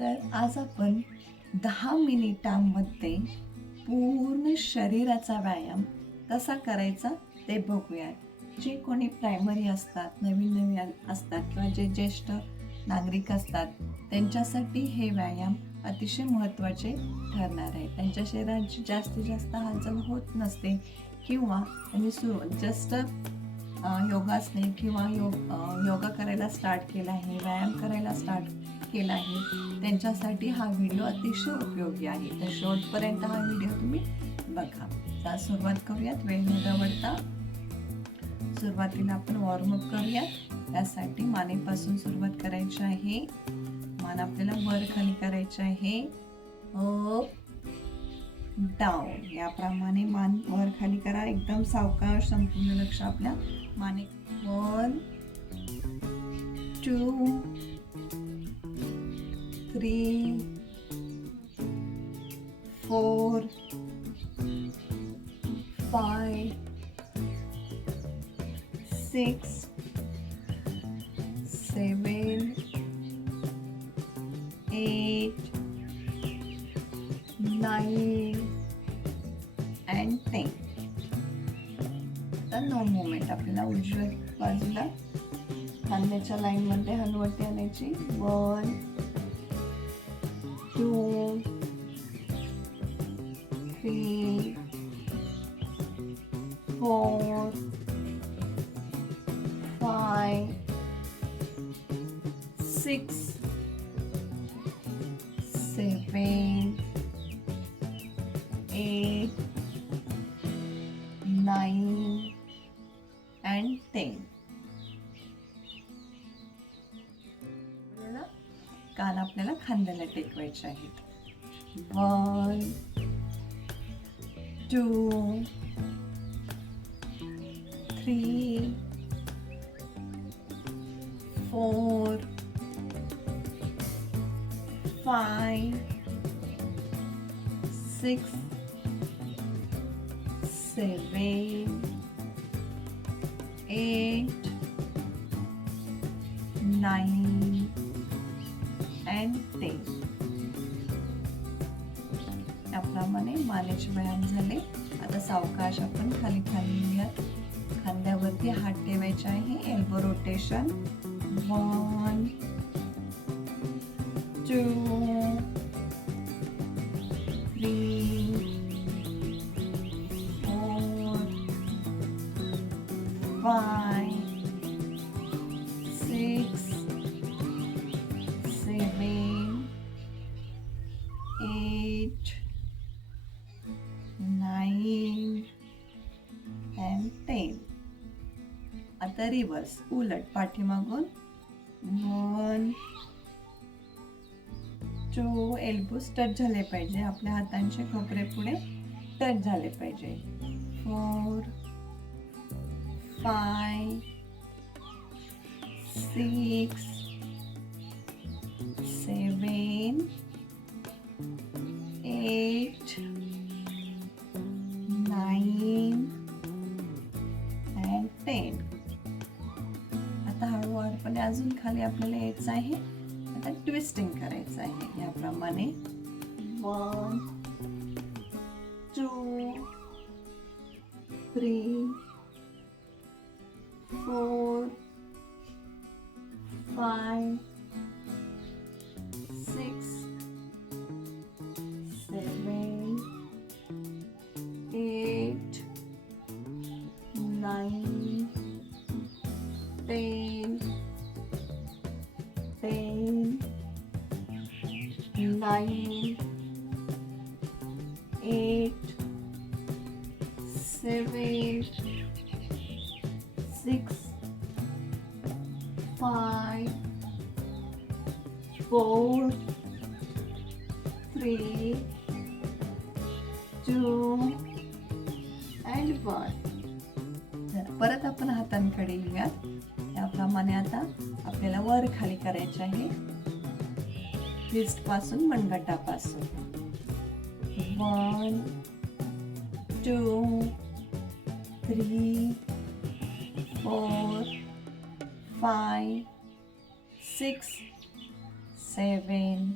तर आज आपण 10 मिनिटांमध्ये पूर्ण शरीराचा व्यायाम कसा करायचा ते बघूया. जे कोणी प्रायमरी असतात, नवीन असतात किंवा जे ज्येष्ठ नागरिक असतात त्यांच्यासाठी हे व्यायाम अतिशय महत्त्वाचे ठरणार आहे. त्यांच्या शरीराची जास्तीत जास्त हालचाल होत नसते किंवा त्यांनी जस्ट योगासने किंवा योगा करायला स्टार्ट केला आहे, व्यायाम करायला स्टार्ट केला आहे, त्यांच्यासाठी हा व्हिडिओ अतिशय उपयोगी आहे. तर शेवटपर्यंत हा व्हिडिओ तुम्ही बघा. तर सुरुवात करूयात वेळ न गमावता. सुरुवातीला आपण वॉर्मअप करूयात. त्यासाठी मानेपासून सुरुवात करायची आहे. मान आपल्याला वर खाली करायचे आहे. अप डाऊन याप्रमाणे मान वर खाली करा. एकदम सावकाश, संपूर्ण लक्ष आपल्या माने. 1 2 3 4 5 6 7 8 9 and 10. तर 9 मुवमेंट आपल्याला उजव्या बाजूला खांद्याच्या लाईनमध्ये हलवटी आणायची. 1 2 3 4 5 6 7 8 9 and 10. कान आपल्याला खांद्याला टेकवायचे आहेत. 1 2 3 4 5 6 7 8 9 and 10. याप्रमाणे मानेचे व्यायाम झाले. आता सावकाश आपण खाली येऊयात. खांद्यावरती हात ठेवायचे आहे. Elbow rotation. 1 2 3 4 5 6 7 8 9 and 10. आता रिव्हर्स, उलट पाठीमागून. 1 2 एल्बोज टच झाले पाहिजे. आपल्या हातांचे कोपरे पुढे टच झाले पाहिजे. 4 5 6 7 8 9 and 10. आता हळूवारपणे अजून खाली आपल्याला यायचं आहे. आता ट्विस्टिंग करायचं आहे. याप्रमाणे 1 2 3 4 5 6 7 8 9 10 10 9 8 7 6 5 4 3 2 and 1. परत आपण हातांकडे येऊयात. त्याप्रमाणे आता आपल्याला वर खाली करायचे आहे. रिस्ट पासून मनगटापासून. 1 2 3 4 5 6 7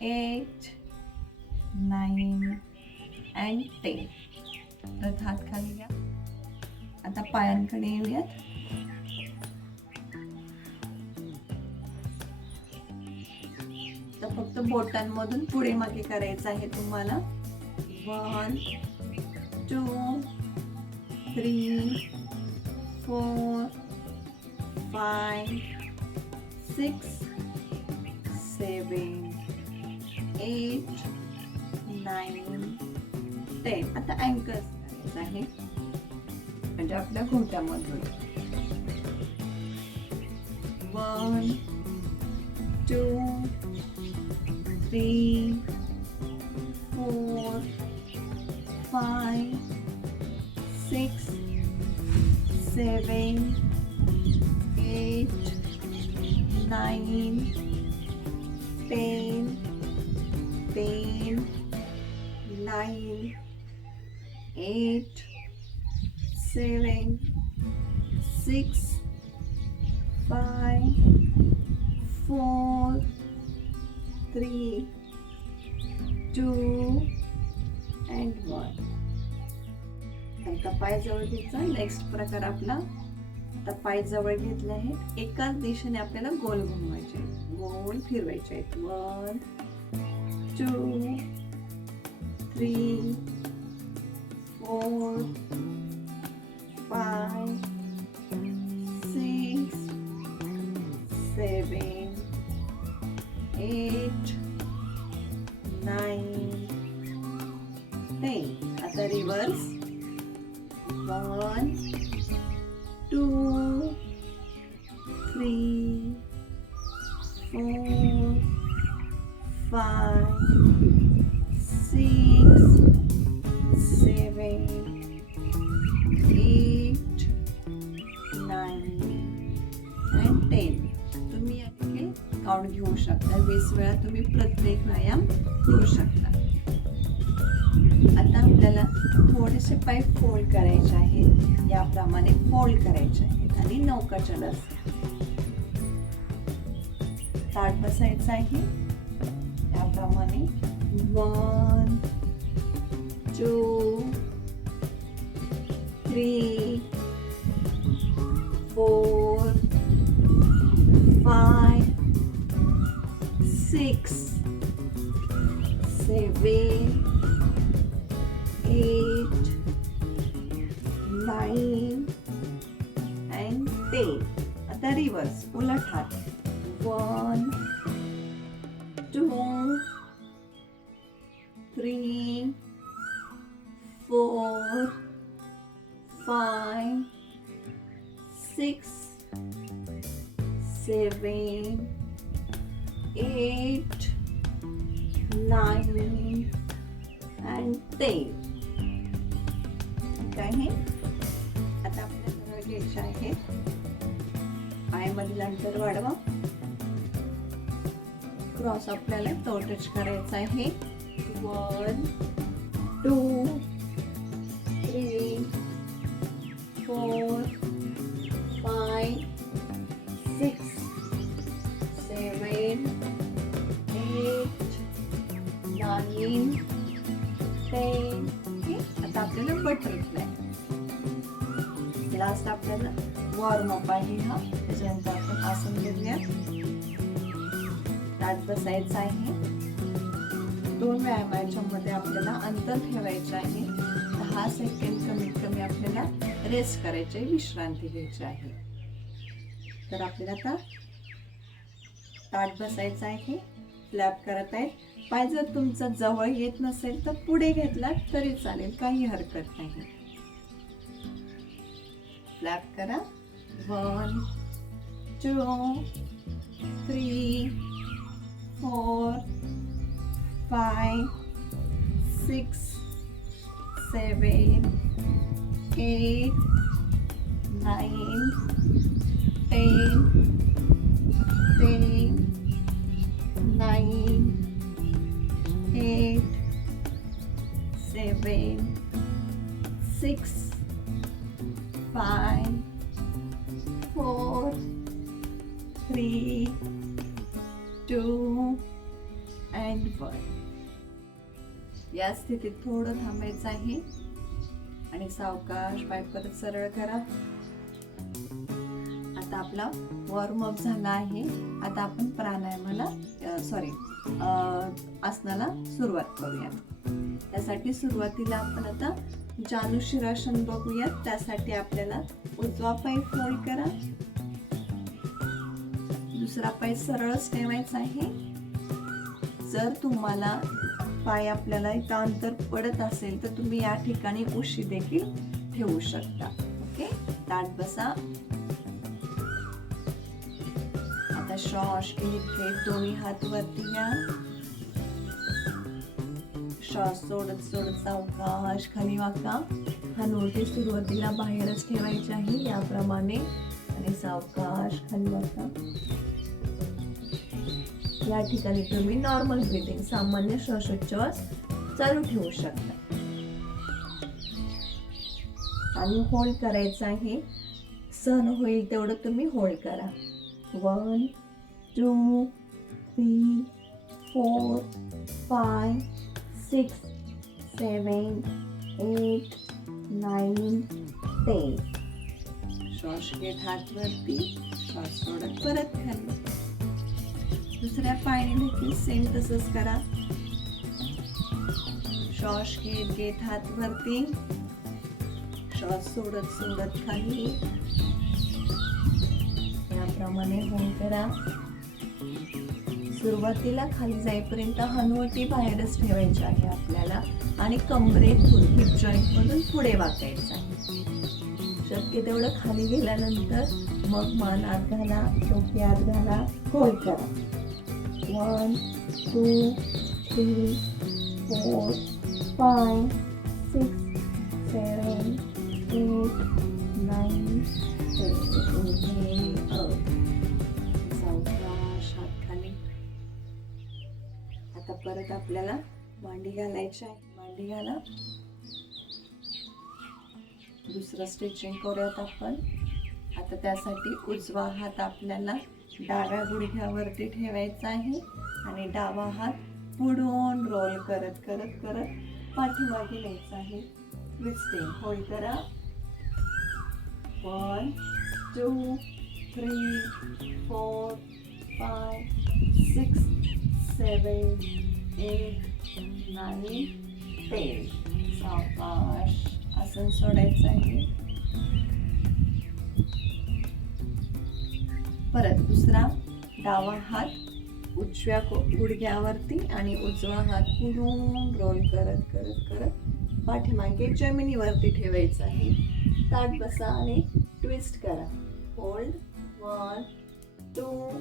8, 9 and 10. परत हात खाली घ्या. आता पायांकडे येऊयात. तर फक्त बोटांमधून पुढे मागे करायचं आहे तुम्हाला. 1, 2, 3, 4, 5, 6, 7, 8, 9, 10. आता अँकर्स करायचं आहे म्हणजे आपल्या घोट्यामधून. 1, 2, 3, 4, 5, 6, 7, 8, 9, 10, 10, 9, 8, 7, 6, 5, 4, 3, 2 and 1. आता पाय जवळ घ्यायचा. नेक्स्ट प्रकार आपला. आता पाय जवळ घेतले आहेत. एकाच दिशेने आपल्याला गोल घुमवायचे, गोल फिरवायचे आहेत. 1, 2, 3, 4, 5, 6, 7, 8, 9, 10. आता रिव्हर्स. 1, 2, 3, 4, 5, 6, 7, 8, 9 and 10. तुम्ही याचे काउंट घेऊ शकता. 20 वेळा तुम्ही प्रत्येक व्यायाम करू शकता. आता आपल्याला थोडेसे पाय फोल्ड करायचे आहेत. याप्रमाणे फोल्ड करायचे आहेत आणि नौकाचलन. ताठ बसायचं आहे याप्रमाणे. 1, 2, 3, 4, 5, 6, 7, 8, 9 and 10. आता रिव्हर्स. उलट हात. 1, 2, 3, 4, 5, 6, 7, 8, 9 and 10. ठीक आहे. आता आपल्याला घ्यायचे आहे. पायामधील अंतर वाढवा. क्रॉस आपल्याला तो टच करायचा आहे. 1, 2, 3, 4, 5, 6, 7, 8, 9, 10. आता आपल्याला बटरफ्लाय. लास्ट आपल्याला वॉर्म अप आहे हा. त्याच्यानंतर आपण आसन घेऊया. ताठ बसायचं आहे. 2 व्यायामाच्या मध्ये आपल्याला अंतर ठेवायचं आहे. 10 सेकंड कमीत कमी आपल्याला रेस्ट करायचे, विश्रांती घ्यायची आहे. तर आपल्याला आता ताठ बसायचं आहे. फ्लॅप करत आहे. पाय जर तुमचा जवळ येत नसेल तर पुढे घेतला तरी चालेल, काही हरकत नाही. फ्लॅप करा. 1, 2, 3, 4, 5, 6, 7, 8, 9, 10, 10, 9, 8, 7, 6, 5, 4, 3, 2 अँड 1. या स्थितीत थोडं थांबायचं आहे आणि सावकाश पाय परत सरळ करा. आता आपला वॉर्मअप झाला आहे. आता आपण प्राणायामाला आसनाला सुरुवात करूया. त्यासाठी सुरुवातीला आपण आता जानुशिरासन बघूयात. त्यासाठी आपल्याला उजवा पाय फोल्ड करा, दुसरा पाय सरळच ठेवायचा आहे. जर तुम्हाला पाय आपल्याला इथं अंतर पडत असेल तर तुम्ही या ठिकाणी उशी देखील ठेवू शकता. ओके, ताठ बसा. आता श्वास घेत दोन्ही हात वरती घ्या. श्वास सोडत सोडत सावकाश खाली वाका. हनुवटी सुरुवातीला बाहेरच ठेवायची आहे याप्रमाणे आणि सावकाश खाली वाका. या ठिकाणी तुम्ही नॉर्मल ब्रीथिंग, सामान्य श्वासोच्छवास चालू ठेवू शकता आणि होल्ड करायचं आहे. सहन होईल तेवढं तुम्ही होल्ड करा. 1 2 3 4 5 6 7 8 9 10. श्वास घेत हात वरती, श्वास सोडत परत खाली. दुसऱ्या पायाने देखील सेम तसंच करा. श्वास घेत घेत हात वरती, श्वास सोडत सोडत खाली. याप्रमाणे होल्ड करा. सुरुवातीला खाली जाईपर्यंत हनुवटी बाहेरच ठेवायची आहे आपल्याला आणि कंबरेतून हिप जॉईंट मधून पुढे वाकायचं आहे. शक्य तेवढं खाली गेल्यानंतर मग मान आत घाला, डोके आत घाला, होल्ड करा. 1 2 3 4 5 6 7 8 9 10. सावकाश हात खाली. आता परत आपल्याला मांडी घालायची आहे. मांडी घाला. दुसरं स्ट्रेचिंग करूयात आपण. आता त्यासाठी उजवा हात आपल्याला डाव्या गुडघ्यावरती ठेवायचा आहे आणि डावा हात पुढून रोल करत करत करत पाठीमागे न्यायचा आहे. ट्विस्टिंग. होल्ड करा. 1 2 3 4 5 6 7 8 9 10. सावकाश आसन सोडायचं आहे. परत दुसरा डावा हात उजव्या गुडघ्यावरती आणि उजवा हात पुढून रोल करत करत करत पाठीमागे जमिनीवरती ठेवायचा आहे. ताठ बसा आणि ट्विस्ट करा. होल्ड. 1 2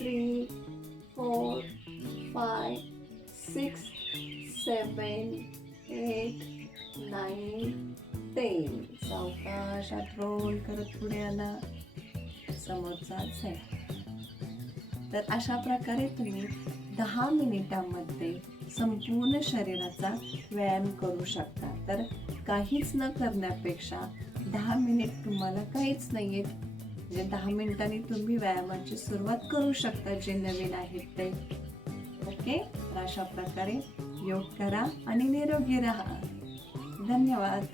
3 4 5 6 7 8 9 10. सावकाश हात रोल करत पुढे आला. समोरचा साईड. तर अशा प्रकारे तुम्ही 10 मिनिटांमध्ये संपूर्ण शरीराचा व्यायाम करू शकता. तर काहीच न करण्यापेक्षा 10 मिनिट तुम्हाला काहीच नाहीये, म्हणजे 10 मिनिटांनी तुम्ही व्यायामाची सुरुवात करू शकता जे नवीन आहेत ते. ओके, तर अशा प्रकारे योग करा आणि निरोगी राहा. धन्यवाद.